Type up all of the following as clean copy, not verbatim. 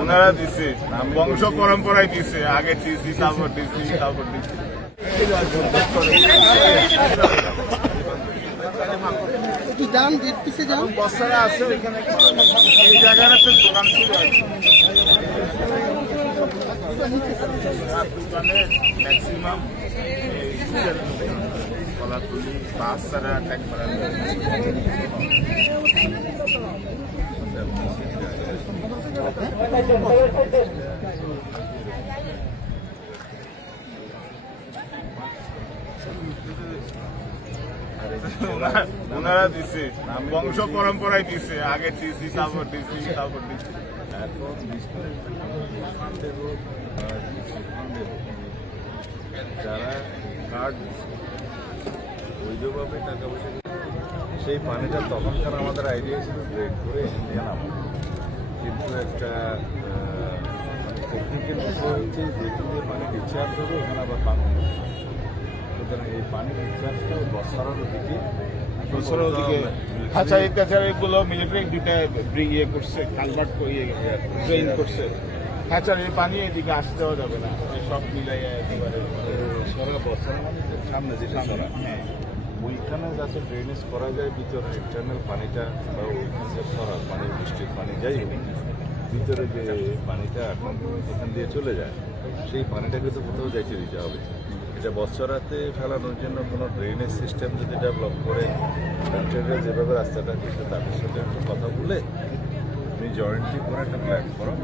ওনারা দিছে, বংশ পরম্পরায় দিছে, আগে দিছি তারপর দিছি তারপর দিছি। বস্তারা আছে এখানে, এই জায়গাটাতে দোকান ছিল। দোকানে ম্যাক্সিমাম কলাতুলি বাস ছাড়া ট্যাগ করা ওনারা দিছে, বংশ পরম্পরায় দিছে, আগে দিছি তারপর দিছি তারপর দিছি। যারা কার্ড বৈধভাবে টাকা পয়সা সেই পানিটা তখনকার আমাদের আইডিয়া ছিল ড্রেন করে ইন্ডিয়ান নাম, কিন্তু একটা টেকনিকের বিষয় হচ্ছে যেখান দিয়ে পানি রিচার্জ হবে ওখানে আবার পানি হবে। সুতরাং এই পানি রিচার্জটা বছরের দিকে এগুলো মিলিটারি দুইটা ইয়ে করছে, কালভার্ট ড্রেন করছে। হ্যাচারির পানি এদিকে আসতেও যাবে না, সব মিলাই একেবারে সরা বছর মানে সামনে যেটা সরা, হ্যাঁ ওইখানে যাতে ড্রেনেজ করা যায় ভিতরে ইন্টারনাল পানিটা বা ওইখানে যে সরা পানি বৃষ্টির পানি যাই হোক ভিতরে যে পানিটা এখন এখান দিয়ে চলে যায় সেই পানিটাকে তো কোথাও যাইতে দিতে হবে। এটা বছরাতে ফেলানোর জন্য কোনো ড্রেনেজ সিস্টেম যদি ডেভেলপ করে কন্ট্রাক্টর যেভাবে রাস্তাটা দিচ্ছে তাদের সাথে একটু কথা বলে তুমি জয়েন্টলি করে একটা প্ল্যান করো।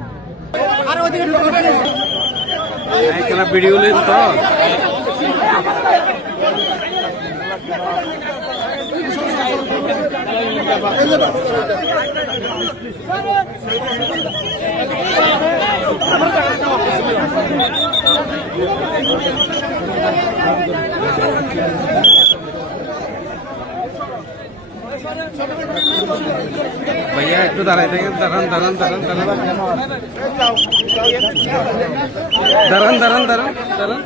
ভিডিও তো भैया एक तो दारान दारान दारान दारान दारान दारान दारान दारान दारान